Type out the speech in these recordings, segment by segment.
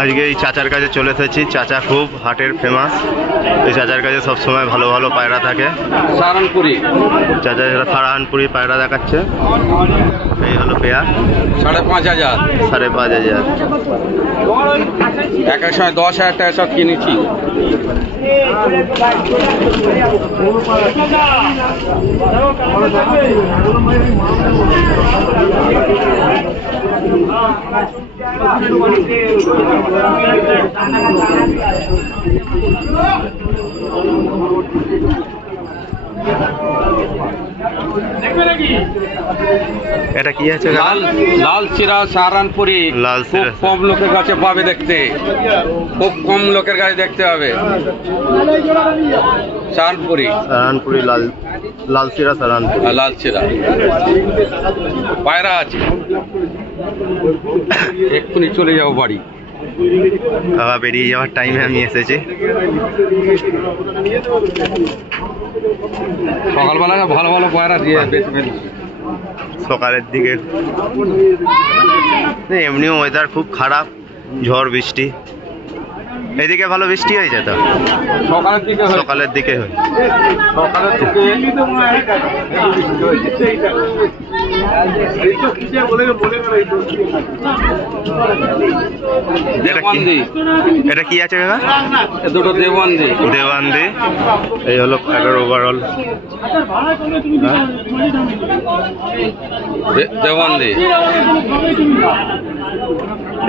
আজকে এই চাচার কাছে চলে এসেছি। চাচা খুব হাটের ফেমাস। এই চাচার কাছে সবসময় ভালো ভালো পায়রা থাকে। সাহারানপুরি চাচা যেটা সাহারানপুরি পায়রা দেখাচ্ছে। এই হলো পেয়ার 5,500। 5,500। এক এক সময় 10,000 টাকা সব কিনেছি। এটা কি আছে? লাল চিরা সাহারানপুরি। লাল খুব কম লোকের কাছে পাবে দেখতে, খুব কম লোকের কাছে দেখতে হবে। সাহারানপুরি সাহারানপুরি লাল চিরা সাহারানপুরি। লাল চিরা পায়রা আছে। এক্ষুনি চলে যাবো বাড়ি। বাবা বেরিয়ে যাওয়ার টাইমে আমি এসেছি। সকালবেলা ভালো ভালো পায়রা দিয়ে সকালের দিকে এমনিও ওয়েদার খুব খারাপ, ঝড় বৃষ্টি। এদিকে ভালো বৃষ্টি হয়েছে তো? সকালের দিকে সকালের দিকে হয়। সকালের দিকে এটা কি আছে কাকা? দুটো দেওয়ান্দি। দেওয়ান্দি। এই হলো এটার ওভারঅল দেওয়ান্দি।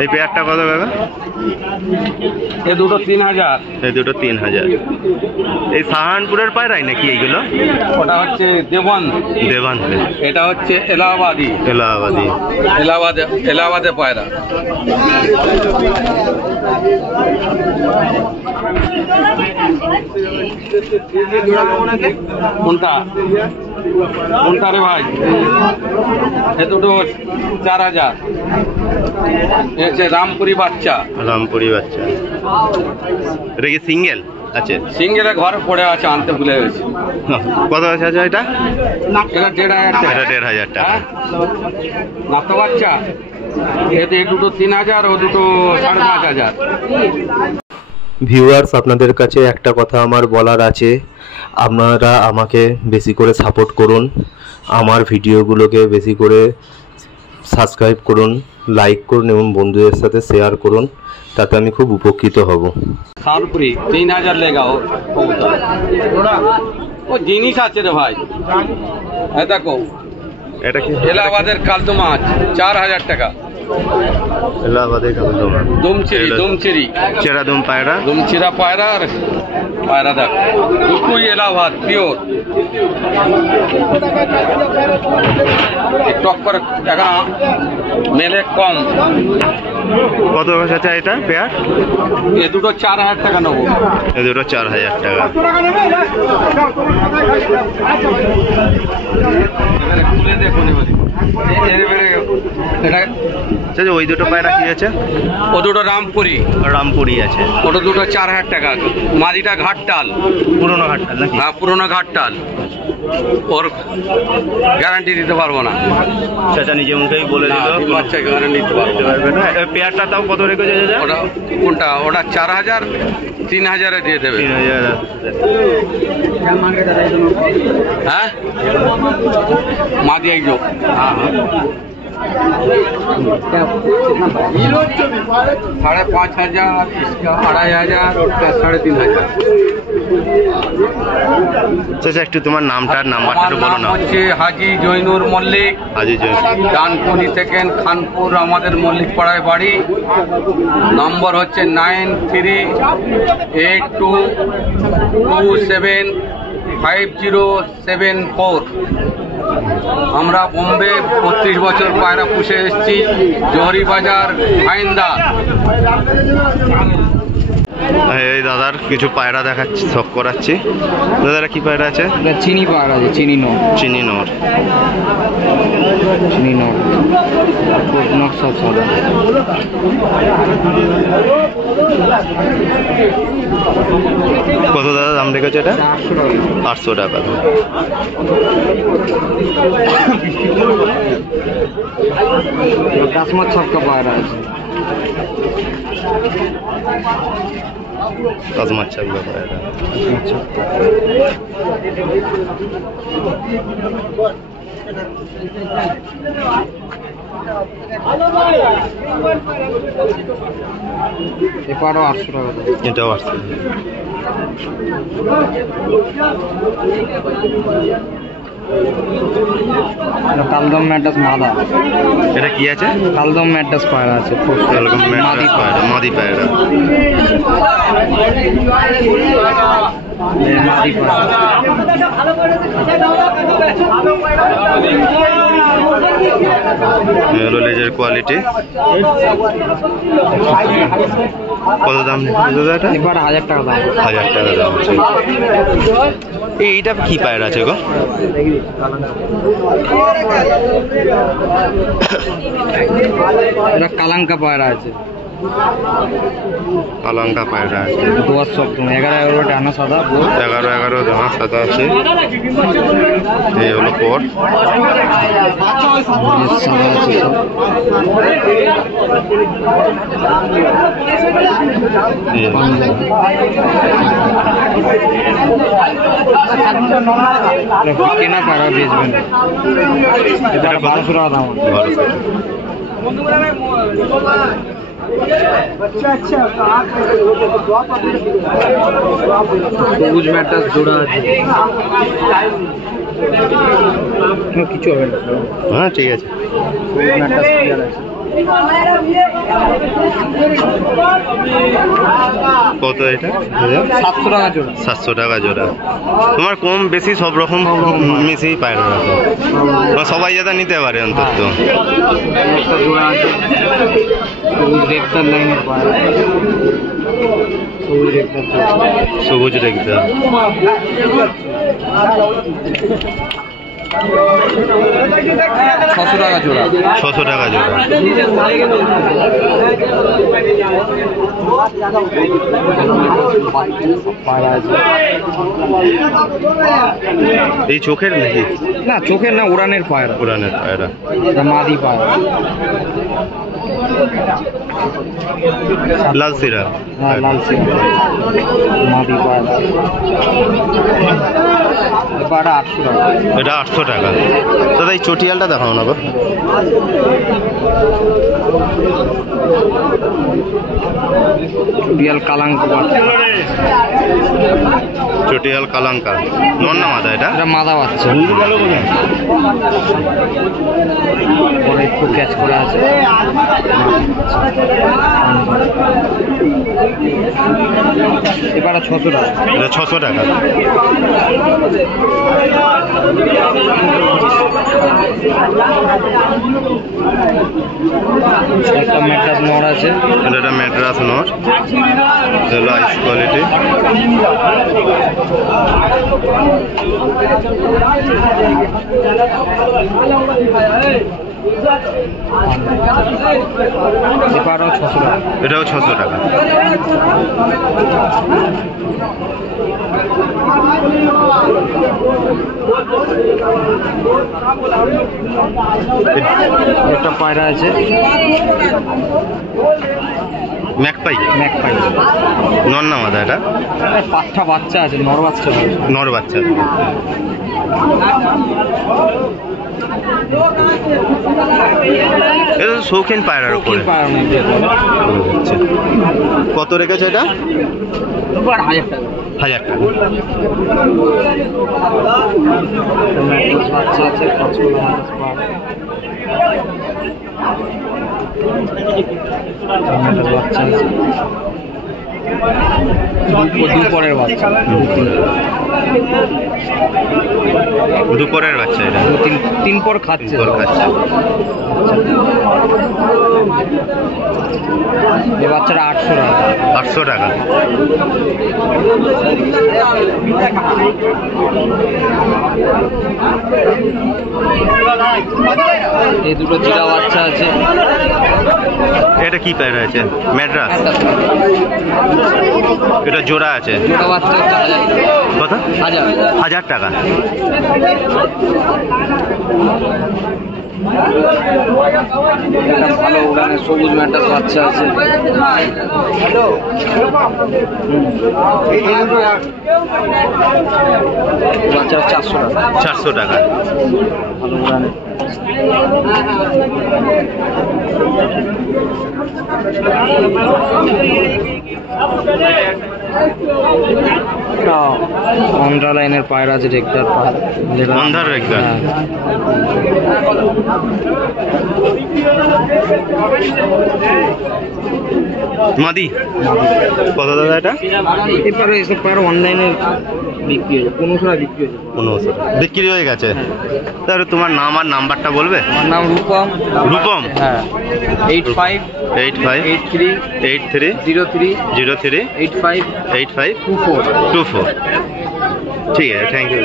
এই পেয়ারটা কত কাকা? এই দুটো 3,000। এই দুটো 3,000। এই সাহারানপুরের পায়রাই নাকি এইগুলো? ওটা হচ্ছে দেওয়ান্দি। এটা হচ্ছে এলাহাবাদি। এলাহাবাদে পায়রা। কোনটা রে ভাই? এ দুটো 4,000। হচ্ছে রামপুরি বাচ্চা। এটা কি সিঙ্গেল আছে? সিঙ্গেলের ঘরে পড়ে আছে, আনতে ভুলে গেছি। কত আছে এটা? এটা 1,500 টাকা। নাতো বাচ্চা। এতে দুটো 3,000, ও দুটো 5,500। ভিউয়ার্স, আপনাদের কাছে একটা কথা আমার বলার আছে। আপনারা আমাকে বেশি করে সাপোর্ট করুন, আমার ভিডিওগুলোকে বেশি করে সাবস্ক্রাইব করুন, লাইক করুন এবং বন্ধুদের সাথে শেয়ার করুন, তাতে আমি খুব উপকৃত হব। সাহারানপুরি 3,000 লেগাও। ও জিনিস আছে রে ভাই। দেখো এটা কি? এলাহাবাদের কালদু মাছ 4,000 টাকা। এলাহাবাদের কালদু মাছ। দুমচিরি চেরাদুম পায়রা। দুমচিরা পায়রা। আর পায়রা দেখ দুটোই এলাহাবাদ পিওর। টক করে টাকা মেলে কম। কত আছে এটা পেয়ার? এ দুটো 4,000 টাকা নেবো। এ দুটো 4,000 টাকা। খুলে দেখুন এবারে ওই দুটো পায়রা কি আছে? ও দুটো রামপুরি আছে। ওটা দুটো 4,000 টাকা। মাদিটা ঘাটটাল। পুরোনো ঘাটটাল নাকি? হ্যাঁ, পুরোনো ঘাটটাল। ওর গ্যারান্টি দিতে পারবো না। চাচা নিজে মুখেই বলে দিল বাচ্চা গ্যারান্টি দিতে পারবো না। পেয়ারটা তাও কত রেখেছে চাচা? ওটা কোনটা? ওটা 4,000। 3,000 দিয়ে দেবে। 3,000। হ্যাঁ, মা দিয়ে যোগ। হ্যাঁ, 5,500, इसका 2,500, ওটা 3,500। চাচা একটু তোমার নামটার নাম্বারটা একটু বলো না। হচ্ছে হাজি জৈনুর মল্লিক। ডানকুনি সেকেন্ড খানপুর, আমাদের মল্লিক পাড়ায় বাড়ি। নম্বর হচ্ছে 9382275074। আমরা বোম্বে 35 বছর পায়রা পুষে এসেছি। জহরি বাজার, আইন্দা। এই দাদার কিছু পায়রা দেখাচ্ছি, শখ করাচ্ছি। দাদারা কি পায়রা আছে? চিনি পায়রা আছে। চিনি নর। চিনি নর। নকশা সাদা। কত দাদা দাম রেখেছে এটা? 800 টাকা। কাশ্মীর ছক্কা পায়রা আছে। কাজমার চাকলা পায়রা। এপারও 800 টাকা। এটাও 800। কালদম ম্যাডাস মাদা। এটা কি আছে? কালদম ম্যাডাস পায়রা আছে। মাদি পায়রা। মাদি পায়রা। মাদি পায়রা। হলো লেজের কোয়ালিটি। কত দাম দাদা এটা? এবার 1000 টাকা দাম। 1000 টাকা দাম আছে। এইটা কি পায়রা আছে গো? এটা কালাঙ্কা পায়রা আছে। কালাঙ্কা পায়রা আছে। দোয়ার শব্দ 11 ডানা সাদা। 11 দানা সাদা আছে। এই হলো পর। সাদা আছে সব। কেনা পায়রা বেচবেন। এটা 1200 টাকা দাম। সবুজ ম্যাটাস জোড়া আছে। কিছু হবে না। হ্যাঁ ঠিক আছে। সবুজ ম্যাটাস ক্লিয়ার আছে। কত এটা? 700 টাকা জোড়া। 700 টাকা জোড়া। তোমার কম বেশি সব রকম মিশিয়েই পায়রা রাখো, সবাই যাতে নিতে পারে অন্তত। একটা জোড়া আছে সবুজ রেক্টার লাইনের পায়রা। সবুজ রেক্টার। সবুজ রেখা। 600 টাকা জোড়া। 600 টাকা জোড়া। এই চোখের নাকি? না চোখের না, উড়ানের পায়রা। উড়ানের পায়রা। মাদি পায়রা। লাল সিরা। হ্যাঁ লাল সিরা মাদি পায়রা। এবারে 800 টাকা। এটা 800 টাকা। দাদা এই চটিয়ালটা দেখাও না গো। চটিয়াল কালাঙ্কা। চটিয়াল কালাঙ্কা। নর না মাদা এটা? এটা মাদা বাচ্চা। পরে একটু ক্যাচ করে আছে। এবারে 600 টাকা। এটা 600 টাকা। একটা ম্যাড্রাস নর আছে। এটা ম্যাড্রাস নর। হলো আইস কোয়ালিটি। এবারও 600 টাকা। এটাও 600 টাকা। একটা পায়রা আছে ম্যাকপাই। ম্যাকপাই। নর না মাদা এটা? 5টা বাচ্চা আছে। নর বাচ্চা। নর বাচ্চা। এটা তো শৌখিন পায়রার উপরে। কত রেখেছে এটা? 1000 টাকা। 1000 টাকা। বাচ্চা আছে। বাচ্চা আছে। দুপুরের বাচ্চা, দুপুরের বাচ্চা এটা তিন পর খাচ্ছে। খাচ্ছে। এই বাচ্চাটা 800 টাকা। 800 টাকা। এই দুটো জিরা বাচ্চা আছে। এটা কি প্যার আছে? ম্যাড্রাস। এটা জোড়া আছে। জোড়া বাচ্চা হচ্ছে 1000 টাকা। কত? 1000 টাকা। ভালো উড়ানের সবুজ ম্যাড্রাস বাচ্চা আছে। বাচ্চা 400 টাকা। 400 টাকা। ভালো উড়ানের। অন্ধ্রা লাইনের পায়রা আছে, রেগদার পায়রা। অন্ধ্রার রেগদার। মাদি কত দাদা এটা? এবারে এসব পায়রা অনলাইনে বিক্রি হয়েছে, 1500 টাকা বিক্রি হয়েছে। 1500 বিক্রি হয়ে গেছে। তাহলে তোমার নাম আর নাম্বারটা বলবে? আমার নাম রূপম। রূপম। হ্যাঁ, 85 83 83 03 03 85 85 24। 24। ঠিক আছে, থ্যাংক ইউ।